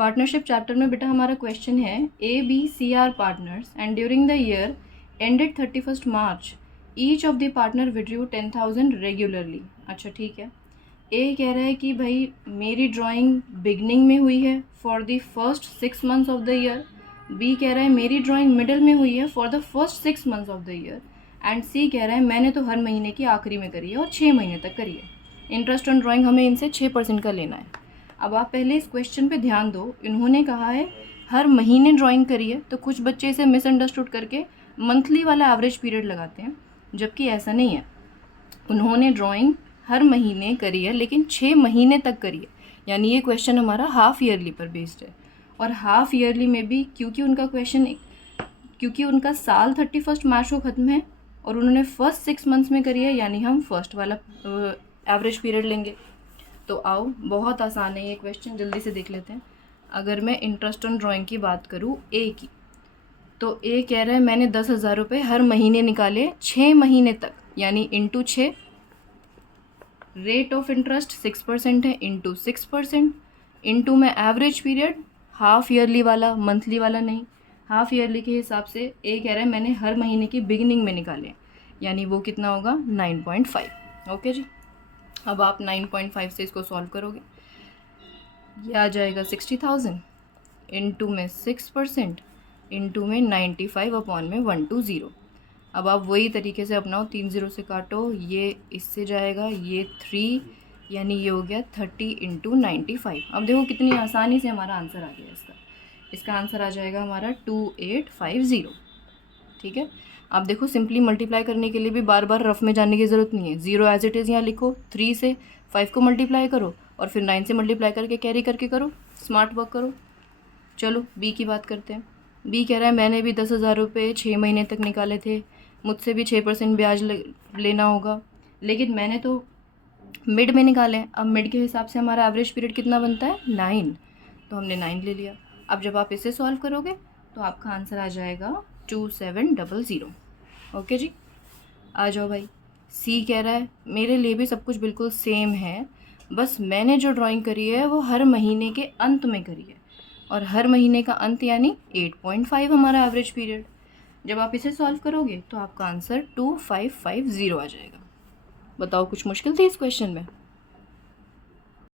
Partnership chapter में बेटा हमारा क्वेश्चन है ABC are partners and during the year ended 31 March each of the partner withdrew 10,000 regularly. अच्छा ठीक है, ए कह रहा है कि भाई मेरी ड्राइंग बिगनिंग में हुई है for the first 6 months of the year, B कह रहा है मेरी ड्राइंग मिडल में हुई है for the first 6 months of the year, and C कह रहा है मैंने तो हर महीने की आखिरी में करी है और 6 महीने तक करी है। इंटरेस्ट ऑन ड्राइंग हमें इनसे 6% का लेना है। अब आप पहले इस क्वेश्चन पे ध्यान दो, इन्होंने कहा है हर महीने ड्राइंग करी है, तो कुछ बच्चे इसे मिसअंडरस्टूड करके मंथली वाला एवरेज पीरियड लगाते हैं, जबकि ऐसा नहीं है। उन्होंने ड्राइंग हर महीने करी है लेकिन 6 महीने तक करी है, यानी ये क्वेश्चन हमारा हाफ ईयरली पर बेस्ड है। और हाफ ईयरली में भी क्योंकि उनका साल 31 मार्च को ख़त्म है और उन्होंने फर्स्ट 6 मंथ्स में करी है, यानी हम फर्स्ट वाला एवरेज पीरियड लेंगे। तो आओ, बहुत आसान है ये क्वेश्चन, जल्दी से देख लेते हैं। अगर मैं इंटरेस्ट ऑन ड्राइंग की बात करूँ ए की, तो ए कह रहा है मैंने 10,000 रुपये हर महीने निकाले 6 महीने तक, यानी इंटू 6, रेट ऑफ इंटरेस्ट 6% है, इंटू 6%, इंटू में एवरेज पीरियड, हाफ ईयरली वाला, मंथली वाला नहीं। हाफ ईयरली के हिसाब से ए कह रहा है मैंने हर महीने की बिगिनिंग में निकाले, यानी वो कितना होगा 9.5। ओके जी, अब आप 9.5 से इसको सॉल्व करोगे, ये आ जाएगा 60,000, इंटू में 6%, इंटू में 95/120। अब आप वही तरीके से अपनाओ, 3 0 से काटो, ये इससे जाएगा, ये 3, यानी ये हो गया 30 इंटू 95। अब देखो कितनी आसानी से हमारा आंसर आ गया इसका आंसर आ जाएगा हमारा 2850। ठीक है, आप देखो सिंपली मल्टीप्लाई करने के लिए भी बार बार रफ में जाने की ज़रूरत नहीं है, 0 एज इट इज़ यहाँ लिखो, 3 से 5 को मल्टीप्लाई करो और फिर 9 से मल्टीप्लाई करके कैरी करके करो, स्मार्ट वर्क करो। चलो बी की बात करते हैं। बी कह रहा है मैंने भी 10,000 रुपये 6 महीने तक निकाले थे, मुझसे भी 6% ब्याज लेना होगा, लेकिन मैंने तो मिड में निकाले हैं। अब मिड के हिसाब से हमारा एवरेज पीरियड कितना बनता है 9, तो हमने 9 ले लिया। अब जब आप इसे सॉल्व करोगे तो आपका आंसर आ जाएगा 2700। ओके जी, आ जाओ भाई। सी कह रहा है मेरे लिए भी सब कुछ बिल्कुल सेम है, बस मैंने जो ड्राइंग करी है वो हर महीने के अंत में करी है, और हर महीने का अंत यानी 8.5 हमारा एवरेज पीरियड। जब आप इसे सॉल्व करोगे तो आपका आंसर 2550 आ जाएगा। बताओ कुछ मुश्किल थी इस क्वेश्चन में?